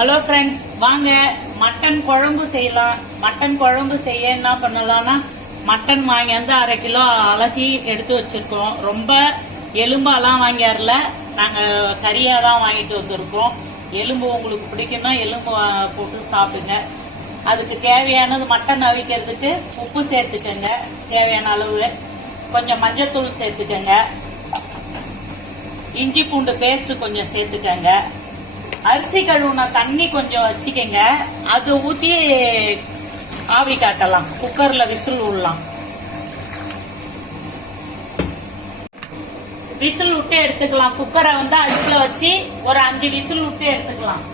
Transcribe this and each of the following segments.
Hello friends, வாங்க mutton குழம்பு செய்யலாம். மட்டன் குழம்பு செய்ய என்ன பண்ணலாம்னா, மட்டன் வாங்கியாந்து 1/2 கிலோ அலசி எடுத்து வச்சிருக்கோம். ரொம்ப எலும்பாலாம் வாங்கியாரல, நாங்கள் கறியாக தான் வாங்கிட்டு வந்திருக்கோம். எலும்பு உங்களுக்கு பிடிக்கும்னா எலும்பு போட்டு சாப்பிடுங்க. அதுக்கு தேவையானது மட்டன் அவிக்கிறதுக்கு உப்பு சேர்த்துக்கங்க, தேவையான அளவு. கொஞ்சம் மஞ்சத்தூள் சேர்த்துக்கங்க, இஞ்சி பூண்டு பேஸ்ட் கொஞ்சம் சேர்த்துக்கங்க. அரிசி கழுவுன தண்ணி கொஞ்சம் வச்சுக்கங்க, அது ஊத்தி ஆவி காட்டலாம். குக்கர்ல விசில் விடலாம். விசில் விட்டு எடுத்துக்கலாம். குக்கரை அடுப்புல வச்சு ஒரு 5 விசில் விட்டு எடுத்துக்கலாம்.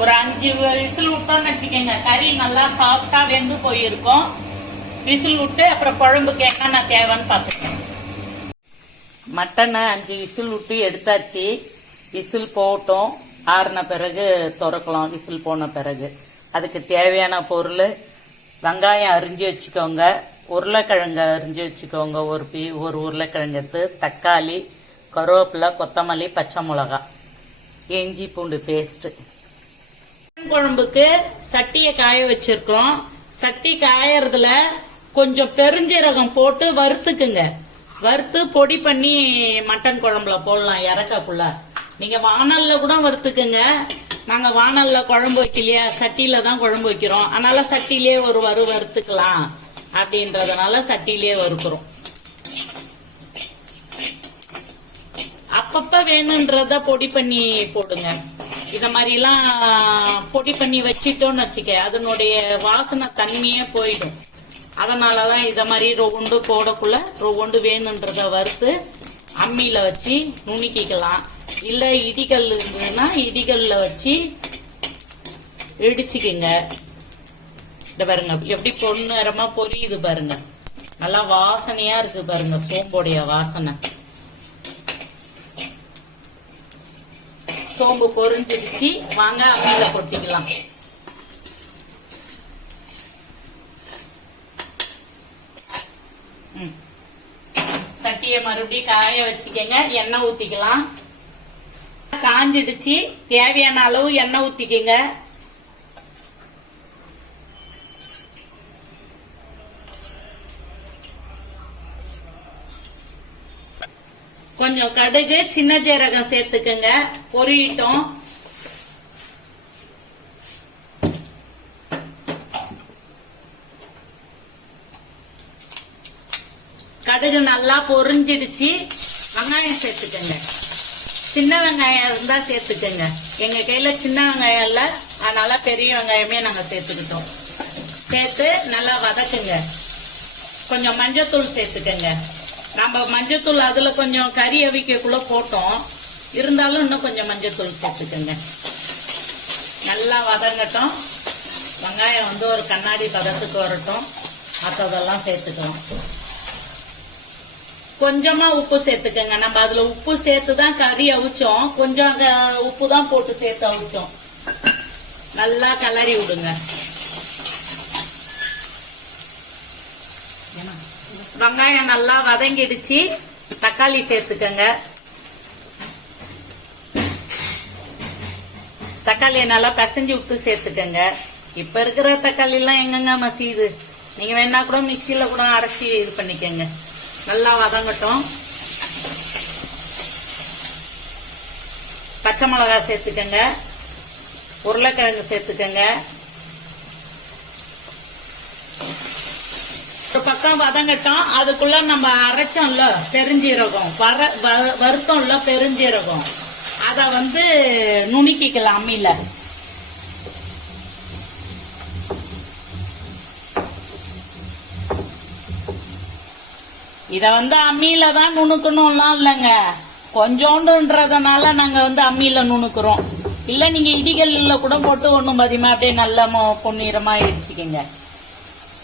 ஒரு 5 விசில் விட்டோம்னு வச்சுக்கோங்க, கறி நல்லா சாஃப்டா வெந்து போயிருக்கும். விசில் விட்டு அப்புறம் குழம்புக்கு என்னென்ன தேவைன்னு பார்த்துக்கலாம். மட்டனை 5 விசில் விட்டு எடுத்தாச்சு. விசில் போட்டோம், ஆறின பிறகு திறக்கலாம். விசில் போன பிறகு அதுக்கு தேவையான பொருள்: வெங்காயம் அரிஞ்சு வச்சுக்கோங்க, உருளைக்கிழங்கு அரிஞ்சு வச்சுக்கோங்க, ஒரு உருளைக்கிழங்கு எடுத்து, தக்காளி, கருவேப்பிலை, கொத்தமல்லி, பச்சை மிளகா, இஞ்சி பூண்டு பேஸ்ட். குழம்புக்கு சட்டியை காய வச்சிருக்கோம். சட்டி காயறதுல கொஞ்சம் பெருஞ்சீரகம் போட்டு வறுத்துக்குங்க. வறுத்து பொடி பண்ணி மட்டன் குழம்புல போடலாம். இறக்கக்குள்ள நீங்க வானல்ல கூட வறுத்துக்குங்க. நாங்க வானல்ல குழம்பு வைக்கலையா, சட்டியில தான் குழம்பு வைக்கிறோம். அதனால சட்டிலேயே ஒரு வறுத்துக்கலாம் அப்படின்றதுனால சட்டிலேயே வறுக்கிறோம். அப்பப்ப வேணுன்றத பொடி பண்ணி போடுங்க. இத மாதிரி எல்லாம் பொடி பண்ணி வச்சிட்டோம்னு வச்சுக்க, அதனுடைய வாசனை தன்மையே போயிடும். அதனாலதான் இத மாதிரி ரொண்டு போடக்குள்ள ரொண்டு வேணுன்றத வறுத்து அம்மியில வச்சு நுணுக்கிக்கலாம். இல்ல இடிகல் இருந்ததுன்னா இடிகல்ல வச்சு இடிச்சுக்குங்க. இந்த பாருங்க எப்படி பொன்னிறமா பொரியுது பாருங்க, நல்லா வாசனையா இருக்கு பாருங்க, சோம்போடைய வாசனை. சோம்பு பொரிஞ்சிடுச்சு, வாங்க அம்மியில கொட்டிக்கலாம். சட்டியை மறுபடியும் காய வச்சுக்கங்க. எண்ணெய் ஊத்திக்கலாம். காஞ்சிடுச்சு, தேவையான அளவு எண்ணெய் ஊத்திக்கங்க. கொஞ்சம் கடுகு, சின்ன ஜீரகம் சேர்த்துக்கங்க. பொரியட்டும். கடுகு நல்லா பொரிஞ்சிடுச்சு. வெங்காயம் சேர்த்துக்கங்க. சின்ன வெங்காயம் இருந்தா சேர்த்துக்கங்க. எங்க கையில சின்ன வெங்காயம் இல்ல, அதனால பெரிய வெங்காயமே நாங்க சேர்த்துக்கிட்டோம். சேர்த்து நல்லா வதக்குங்க. கொஞ்சம் மஞ்சத்தூள் சேர்த்துக்கங்க. நம்ம மஞ்சத்தூள் அதுல கொஞ்சம் கறி அவிக்கக்குள்ள போட்டோம், இருந்தாலும் இன்னும் கொஞ்சம் மஞ்சத்தூள் சேர்த்துக்கங்க. நல்லா வதங்கட்டும். வெங்காயம் ஒரு கண்ணாடி பதத்துக்கு வரட்டும். மற்றதெல்லாம் சேர்த்துக்கலாம். கொஞ்சமா உப்பு சேர்த்துக்கங்க. நம்ம அதுல உப்பு சேர்த்துதான் கறி அவிச்சோம். கொஞ்சம் உப்பு தான் போட்டு சேர்த்து அவிச்சோம். நல்லா கலரி விடுங்க. வெங்காயம் நல்லா வதங்கிடுச்சு. தக்காளி சேர்த்துக்கங்க. தக்காளியை நல்லா பிசைஞ்சு விட்டு சேர்த்துக்கங்க. இப்ப இருக்கிற தக்காளி எல்லாம் எங்கங்க மசியுது. நீங்க வேணா கூட மிக்சியில கூட அரைச்சி இது பண்ணிக்கங்க. நல்லா வதங்கட்டும். பச்சை மிளகா சேர்த்துக்கங்க. உருளைக்கிழங்கு சேர்த்துக்கங்க. ஒரு பக்கம் வதங்கட்டும். அதுக்குள்ள நம்ம அரைச்சோம்ல பெருஞ்சீரகம், வருத்தம்ல பெருஞ்சீரகம், அத நுணுக்கிக்கலாம் அம்மியில. இத அம்மியில தான் நுணுக்கணும்லாம் இல்லைங்க, கொஞ்சோண்டுன்றதுனால நாங்க அம்மியில நுணுக்குறோம். இல்ல நீங்க இடிகல்ல கூட போட்டு ஒண்ணும் பாதியமா அப்படியே நல்லா பொன்னிறமா இடிச்சுக்கங்க.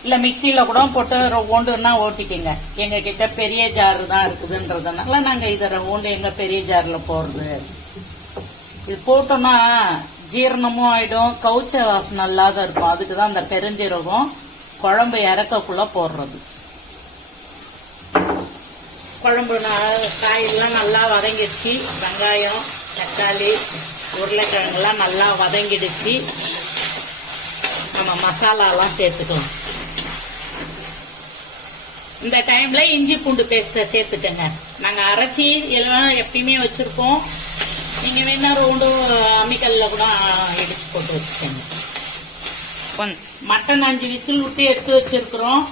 இல்ல மிக்சியில கூட போட்டு ஒண்டுன்னா ஓட்டிக்கங்க. எங்க கிட்ட பெரிய ஜாரு தான் இருக்குதுன்றதுனால நாங்க இத ஒண்டு எங்க பெரிய ஜார்ல போடுறது. இது போட்டோம்னா ஜீரணமும் ஆயிடும், கவுச்ச வாசனை இல்லாத இருக்கும். அதுக்குதான் அந்த பெருஞ்சீரகம் குழம்பு இறக்கக்குள்ள போடுறது. குழம்பு காயெல்லாம் நல்லா வதங்கிடுச்சு. வெங்காயம், தக்காளி, உருளைக்கிழங்கெல்லாம் நல்லா வதங்கிடுச்சு. நம்ம மசாலாலாம் சேர்த்துக்கலாம். இந்த டைம்ல இஞ்சி பூண்டு பேஸ்ட்டை சேர்த்துக்கங்க. நாங்கள் அரைச்சி எல்லாம் எப்பயுமே வச்சிருப்போம். நீங்கள் வேணா ரோண்டு அம்மிக்கல்ல கூட எடுத்து போட்டு வச்சுக்கோங்க. மட்டன் 5 விசில் விட்டு எடுத்து வச்சிருக்கிறோம்.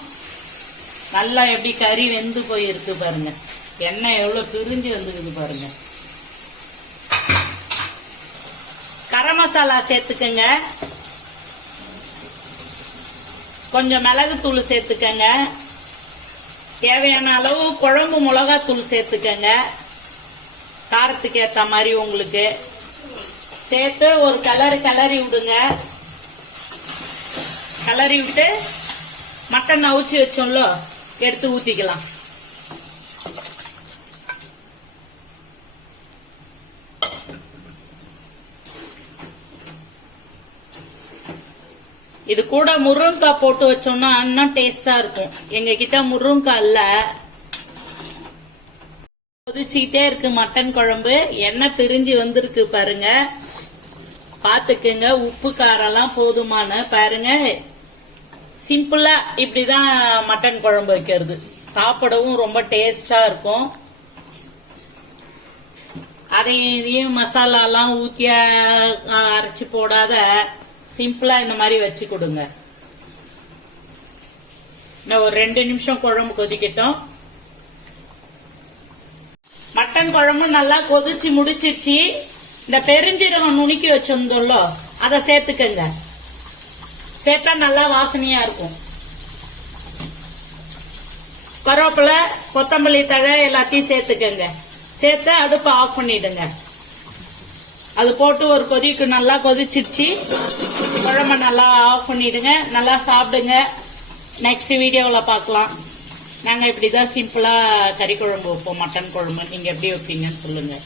நல்லா எப்படி கறி வெந்து போயிருக்கு பாருங்க. எண்ணெய் எவ்வளவு பிரிஞ்சு வந்துக்குது பாருங்க. கரம் மசாலா சேர்த்துக்கங்க. கொஞ்சம் மிளகுத்தூள் சேர்த்துக்கங்க. தேவையான அளவு குழம்பு மிளகாத்தூள் சேர்த்துக்கங்க. காரத்துக்கு ஏற்ற மாதிரி உங்களுக்கு சேர்த்து ஒரு கிளறி விடுங்க. கிளறி விட்டு மட்டன் அவிச்சு வச்சோம்ல எடுத்து ஊத்திக்கலாம். இது கூட முருங்கைக்காய் போட்டு வச்சோம்னா இன்னும் டேஸ்டா இருக்கும். எங்க கிட்ட முருங்கைக்காய் இல்ல. கொதிச்சுக்கிட்டே இருக்கு மட்டன் குழம்பு. எண்ணெய் பிரிஞ்சு வந்திருக்கு பாருங்க. பாத்துக்குங்க உப்பு காரெல்லாம் போதுமான பாருங்க. சிம்பிளா இப்படிதான் மட்டன் குழம்பு வைக்கிறது. சாப்பிடவும் ரொம்ப டேஸ்டா இருக்கும். அதையும் மசாலாலாம் ஊத்திய அரைச்சு போடாத சிம்பிளா இந்த மாதிரி வச்சு கொடுங்க. இன்னும் ஒரு 2 நிமிஷம் குழம்பு கொதிக்கட்டும். மட்டன் குழம்பு நல்லா கொதிச்சு முடிச்சிருச்சு. இந்த பெருஞ்சீரகம் நுணுக்கி வச்சிருந்தோம்ல அதை சேர்த்துக்கங்க. சேர்த்தா நல்லா வாசனையா இருக்கும். கருவேப்பிலை, கொத்தமல்லி தழை எல்லாத்தையும் சேர்த்துக்கங்க. சேர்த்து அடுப்பை ஆஃப் பண்ணிடுங்க. அது போட்டு ஒரு கொதிக்கு நல்லா கொதிச்சிருச்சு. குழம்பு நல்லா ஆஃப் பண்ணிடுங்க. நல்லா சாப்பிடுங்க. நெக்ஸ்ட் வீடியோவில் பார்க்கலாம். நாங்கள் இப்படிதான் சிம்பிளா கறி குழம்பு வைப்போம். மட்டன் குழம்பு நீங்க எப்படி வைப்பீங்கன்னு சொல்லுங்க.